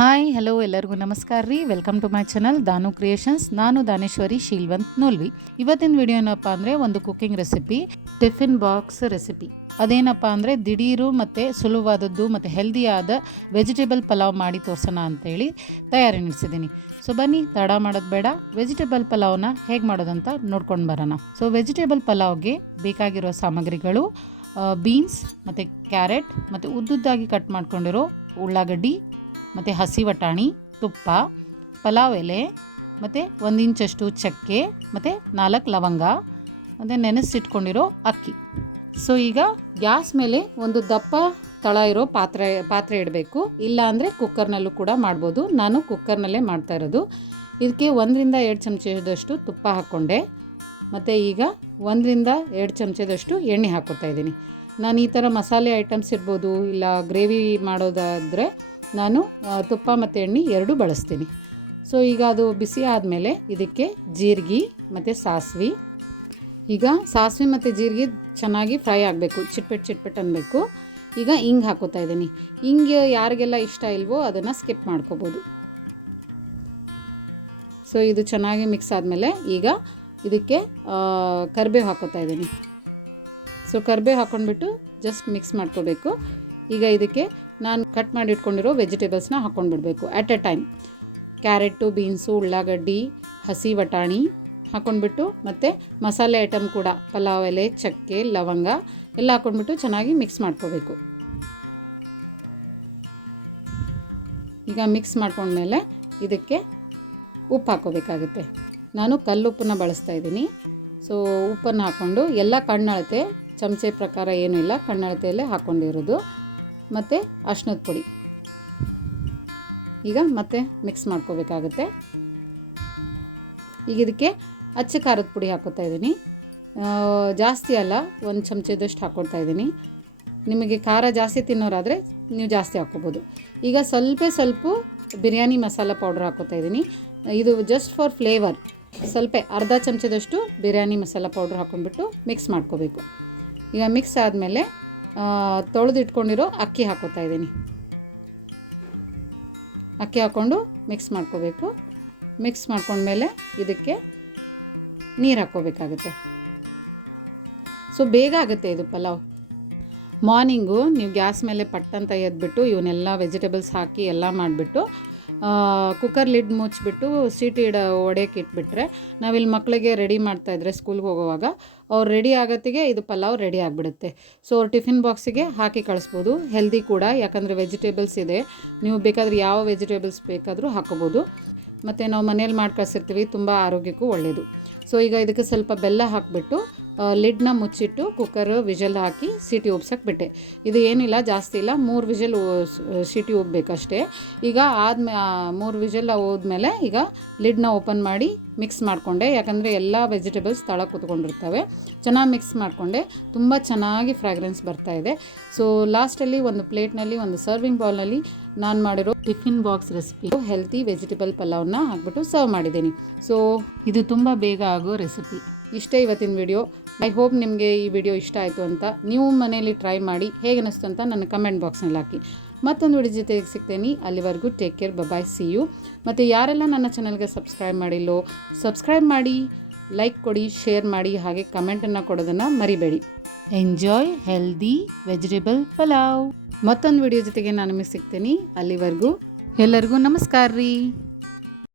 Hi hello ಎಲ್ಲರಿಗೂ ನಮಸ್ಕಾರ ರೀ. Welcome to my channel Danu creations. ನಾನು ದಾನೇಶ್ವರಿ ಶೀಲ್ವಂತ್ ನೋಲ್ವಿ. ಇವತ್ತಿನ ವಿಡಿಯೋ ಏನಪ್ಪ ಅಂದರೆ ಒಂದು cooking recipe, tiffin box recipe. ಅದೇನಪ್ಪ ಅಂದರೆ ದಿಢೀರು ಮತ್ತು ಸುಲಭವಾದದ್ದು ಮತ್ತು ಹೆಲ್ದಿಯಾದ ವೆಜಿಟೇಬಲ್ ಪಲಾವ್ ಮಾಡಿ ತೋರಿಸೋಣ ಅಂತೇಳಿ ತಯಾರಿ ನಡೆಸಿದ್ದೀನಿ. ಸೊ ಬನ್ನಿ, ತಡ ಮಾಡೋದು ಬೇಡ, ವೆಜಿಟೇಬಲ್ ಪಲಾವ್ನ ಹೇಗೆ ಮಾಡೋದಂತ ನೋಡ್ಕೊಂಡು ಬರೋಣ. ಸೊ ವೆಜಿಟೇಬಲ್ ಪಲಾವ್ಗೆ ಬೇಕಾಗಿರೋ ಸಾಮಗ್ರಿಗಳು ಬೀನ್ಸ್ ಮತ್ತು ಕ್ಯಾರೆಟ್ ಮತ್ತು ಉದ್ದುದ್ದಾಗಿ ಕಟ್ ಮಾಡ್ಕೊಂಡಿರೋ ಉಳ್ಳಾಗಡ್ಡಿ ಮತ್ತು ಹಸಿ ವಟಾಣಿ, ತುಪ್ಪ, ಪಲಾವ್ ಎಲೆ ಮತ್ತು 1 ಇಂಚಷ್ಟು ಚಕ್ಕೆ ಮತ್ತು 4 ಲವಂಗ ಮತ್ತು ನೆನೆಸಿಟ್ಕೊಂಡಿರೋ ಅಕ್ಕಿ. ಸೊ ಈಗ ಗ್ಯಾಸ್ ಮೇಲೆ ಒಂದು ದಪ್ಪ ತಳ ಇರೋ ಪಾತ್ರೆ ಇಡಬೇಕು. ಇಲ್ಲ ಅಂದರೆ ಕುಕ್ಕರ್ನಲ್ಲೂ ಕೂಡ ಮಾಡ್ಬೋದು. ನಾನು ಕುಕ್ಕರ್ನಲ್ಲೇ ಮಾಡ್ತಾ ಇರೋದು. ಇದಕ್ಕೆ 1ರಿಂದ 2 ಚಮಚದಷ್ಟು ತುಪ್ಪ ಹಾಕ್ಕೊಂಡೆ. ಮತ್ತು ಈಗ 1ರಿಂದ 2 ಚಮಚದಷ್ಟು ಎಣ್ಣೆ ಹಾಕ್ಕೊತಾ ಇದ್ದೀನಿ. ನಾನು ಈ ಥರ ಮಸಾಲೆ ಐಟಮ್ಸ್ ಇರ್ಬೋದು, ಇಲ್ಲ ಗ್ರೇವಿ ಮಾಡೋದಾದರೆ ನಾನು ತುಪ್ಪ ಮತ್ತು ಎಣ್ಣೆ ಎರಡೂ ಬಳಸ್ತೀನಿ. ಸೊ ಈಗ ಅದು ಬಿಸಿ ಆದಮೇಲೆ ಇದಕ್ಕೆ ಜೀರಿಗೆ ಮತ್ತು ಸಾಸಿವೆ. ಈಗ ಸಾಸಿವೆ ಮತ್ತು ಜೀರಿಗೆ ಚೆನ್ನಾಗಿ ಫ್ರೈ ಆಗಬೇಕು, ಚಿಟ್ಪೆಟ್ ಅನ್ನಬೇಕು. ಈಗ ಹಿಂಗೆ ಹಾಕೋತಾ ಇದ್ದೀನಿ. ಹಿಂಗೆ ಯಾರಿಗೆಲ್ಲ ಇಷ್ಟ ಇಲ್ವೋ ಅದನ್ನು ಸ್ಕಿಪ್ ಮಾಡ್ಕೋಬೋದು. ಸೊ ಇದು ಚೆನ್ನಾಗಿ ಮಿಕ್ಸ್ ಆದಮೇಲೆ ಈಗ ಇದಕ್ಕೆ ಕರಿಬೇವು ಹಾಕೋತಾ ಇದ್ದೀನಿ. ಸೊ ಕರಿಬೇವು ಹಾಕ್ಕೊಂಡ್ಬಿಟ್ಟು ಜಸ್ಟ್ ಮಿಕ್ಸ್ ಮಾಡ್ಕೋಬೇಕು. ಈಗ ಇದಕ್ಕೆ ನಾನು ಕಟ್ ಮಾಡಿ ಇಟ್ಕೊಂಡಿರೋ ವೆಜಿಟೇಬಲ್ಸ್ನ ಹಾಕ್ಕೊಂಡ್ಬಿಡ್ಬೇಕು at a time. Carrot, beans, ಉಳ್ಳಾಗಡ್ಡಿ, ಹಸಿ ವಟಾಣಿ ಹಾಕ್ಕೊಂಡ್ಬಿಟ್ಟು ಮತ್ತು ಮಸಾಲೆ ಐಟಮ್ ಕೂಡ ಪಲಾವ್ ಎಲೆ, ಚಕ್ಕೆ, ಲವಂಗ ಎಲ್ಲ ಹಾಕ್ಕೊಂಡ್ಬಿಟ್ಟು ಚೆನ್ನಾಗಿ ಮಿಕ್ಸ್ ಮಾಡ್ಕೋಬೇಕು. ಈಗ ಮಿಕ್ಸ್ ಮಾಡ್ಕೊಂಡ್ಮೇಲೆ ಇದಕ್ಕೆ ಉಪ್ಪು ಹಾಕ್ಕೋಬೇಕಾಗುತ್ತೆ. ನಾನು ಕಲ್ಲುಪ್ಪನ್ನ ಬಳಸ್ತಾ ಇದ್ದೀನಿ. ಸೊ ಉಪ್ಪನ್ನು ಹಾಕ್ಕೊಂಡು ಎಲ್ಲ ಕಣ್ಣಳತೆ, ಚಮಚೆ ಪ್ರಕಾರ ಏನೂ ಇಲ್ಲ, ಕಣ್ಣಳತೆಯಲ್ಲೇ ಹಾಕ್ಕೊಂಡಿರೋದು. ಮತ್ತು ಅರಿಶಿನದ ಪುಡಿ ಈಗ ಮತ್ತೆ ಮಿಕ್ಸ್ ಮಾಡ್ಕೋಬೇಕಾಗುತ್ತೆ. ಈಗ ಇದಕ್ಕೆ ಅಚ್ಚ ಖಾರದ ಪುಡಿ ಹಾಕ್ಕೋತಾ ಇದ್ದೀನಿ. ಜಾಸ್ತಿ ಅಲ್ಲ, 1 ಚಮಚದಷ್ಟು ಹಾಕ್ಕೊಡ್ತಾ ಇದ್ದೀನಿ. ನಿಮಗೆ ಖಾರ ಜಾಸ್ತಿ ತಿನ್ನೋರಾದರೆ ನೀವು ಜಾಸ್ತಿ ಹಾಕ್ಕೋಬೋದು. ಈಗ ಸ್ವಲ್ಪ ಬಿರಿಯಾನಿ ಮಸಾಲ ಪೌಡ್ರ್ ಹಾಕ್ಕೋತಾ ಇದ್ದೀನಿ. ಇದು ಜಸ್ಟ್ ಫಾರ್ ಫ್ಲೇವರ್. ಸ್ವಲ್ಪ ಅರ್ಧ ಚಮಚದಷ್ಟು ಬಿರಿಯಾನಿ ಮಸಾಲ ಪೌಡ್ರ್ ಹಾಕ್ಕೊಂಡ್ಬಿಟ್ಟು ಮಿಕ್ಸ್ ಮಾಡ್ಕೋಬೇಕು. ಈಗ ಮಿಕ್ಸ್ ಆದಮೇಲೆ ತೊಳೆದಿಟ್ಕೊಂಡಿರೋ ಅಕ್ಕಿ ಹಾಕ್ಕೋತಾ ಇದ್ದೀನಿ. ಅಕ್ಕಿ ಹಾಕ್ಕೊಂಡು ಮಿಕ್ಸ್ ಮಾಡ್ಕೋಬೇಕು. ಮಿಕ್ಸ್ ಮಾಡ್ಕೊಂಡ್ಮೇಲೆ ಇದಕ್ಕೆ ನೀರು ಹಾಕ್ಕೋಬೇಕಾಗುತ್ತೆ. ಸೊ ಬೇಗ ಆಗುತ್ತೆ ಇದು ಪಲಾವ್. ಮಾರ್ನಿಂಗು ನೀವು ಗ್ಯಾಸ್ ಮೇಲೆ ಪಟ್ಟಂತ ಎದ್ಬಿಟ್ಟು ಇವನ್ನೆಲ್ಲ ವೆಜಿಟೇಬಲ್ಸ್ ಹಾಕಿ ಎಲ್ಲ ಮಾಡಿಬಿಟ್ಟು ಕುಕ್ಕರ್ ಲಿಡ್ ಮುಚ್ಚಿಬಿಟ್ಟು ಸೀಟಿ ಒಡೆಯೋಕೆ ಇಟ್ಬಿಟ್ರೆ, ನಾವಿಲ್ಲಿ ಮಕ್ಕಳಿಗೆ ರೆಡಿ ಮಾಡ್ತಾಯಿದ್ರೆ ಸ್ಕೂಲ್ಗೆ ಹೋಗುವಾಗ ಅವ್ರು ರೆಡಿ ಆಗೋತ್ತಿಗೆ ಇದು ಪಲಾವ್ ರೆಡಿ ಆಗಿಬಿಡುತ್ತೆ. ಸೊ ಅವ್ರು ಟಿಫಿನ್ ಬಾಕ್ಸಿಗೆ ಹಾಕಿ ಕಳಿಸ್ಬೋದು. ಹೆಲ್ದಿ ಕೂಡ, ಯಾಕಂದರೆ ವೆಜಿಟೇಬಲ್ಸ್ ಇದೆ. ನೀವು ಬೇಕಾದರೆ ಯಾವ ವೆಜಿಟೇಬಲ್ಸ್ ಬೇಕಾದರೂ ಹಾಕೋಬೋದು. ಮತ್ತು ನಾವು ಮನೇಲಿ ಮಾಡಿ ಕಳಿಸಿರ್ತೀವಿ, ತುಂಬ ಆರೋಗ್ಯಕ್ಕೂ ಒಳ್ಳೆಯದು. ಸೊ ಈಗ ಇದಕ್ಕೆ ಸ್ವಲ್ಪ ಬೆಲ್ಲ ಹಾಕಿಬಿಟ್ಟು ಲಿಡ್ನ ಮುಚ್ಚಿಟ್ಟು ಕುಕ್ಕರ್ ವಿಷಲ್ ಹಾಕಿ ಸೀಟಿ ಉಬ್ಸಕ್ಕೆ ಬಿಟ್ಟೆ. ಇದು ಏನಿಲ್ಲ, ಜಾಸ್ತಿ ಇಲ್ಲ, 3 ವಿಷಲ್ ಸೀಟಿ ಉಬ್ಬೇಕಷ್ಟೇ. ಈಗ 3 ವಿಷಲ್ ಹೋದ್ಮೇಲೆ ಈಗ ಲಿಡ್ನ ಓಪನ್ ಮಾಡಿ ಮಿಕ್ಸ್ ಮಾಡಿಕೊಂಡೆ. ಯಾಕಂದರೆ ಎಲ್ಲ ವೆಜಿಟೇಬಲ್ಸ್ ತಳ ಕೂತ್ಕೊಂಡಿರ್ತವೆ. ಚೆನ್ನಾಗಿ ಮಿಕ್ಸ್ ಮಾಡಿಕೊಂಡೆ. ತುಂಬ ಚೆನ್ನಾಗಿ ಫ್ರಾಗ್ರೆನ್ಸ್ ಬರ್ತಾಯಿದೆ. ಸೊ ಲಾಸ್ಟಲ್ಲಿ ಒಂದು ಪ್ಲೇಟ್ನಲ್ಲಿ, ಒಂದು ಸರ್ವಿಂಗ್ ಬೌಲ್ನಲ್ಲಿ ನಾನು ಮಾಡಿರೋ tiffin box recipe healthy vegetable ಪಲಾವ್ನ ಹಾಕ್ಬಿಟ್ಟು ಸರ್ವ್ ಮಾಡಿದ್ದೀನಿ. ಸೊ ಇದು ತುಂಬ ಬೇಗ ಆಗೋ ರೆಸಿಪಿ. ಇಷ್ಟೇ ಇವತ್ತಿನ ವಿಡಿಯೋ. ಐ ಹೋಪ್ ನಿಮಗೆ ಈ ವಿಡಿಯೋ ಇಷ್ಟ ಆಯಿತು ಅಂತ. ನೀವು ಮನೆಯಲ್ಲಿ ಟ್ರೈ ಮಾಡಿ ಹೇಗೆ ಅನ್ನಿಸ್ತು ಅಂತ ನನ್ನ ಕಮೆಂಟ್ ಬಾಕ್ಸ್ನಲ್ಲಿ ಹಾಕಿ. ಮತ್ತೊಂದು ವಿಡಿಯೋ ಜೊತೆಗೆ ಸಿಗ್ತೇನೆ. ಅಲ್ಲಿವರೆಗೂ take care, bye, see you. ಮತ್ತು ಯಾರೆಲ್ಲ ನನ್ನ ಚಾನಲ್ಗೆ ಸಬ್ಸ್ಕ್ರೈಬ್ ಮಾಡಿಲ್ಲೋ ಸಬ್ಸ್ಕ್ರೈಬ್ ಮಾಡಿ, ಲೈಕ್ ಕೊಡಿ, ಶೇರ್ ಮಾಡಿ, ಹಾಗೆ ಕಮೆಂಟನ್ನು ಕೊಡೋದನ್ನು ಮರಿಬೇಡಿ. Enjoy healthy vegetable pulao. ಮತ್ತೊಂದು ವಿಡಿಯೋ ಜೊತೆಗೆ ನಾನು ನಿಮಗೆ ಸಿಗ್ತೇನೆ. ಅಲ್ಲಿವರೆಗೂ ಎಲ್ಲರಿಗೂ ನಮಸ್ಕಾರ ರೀ.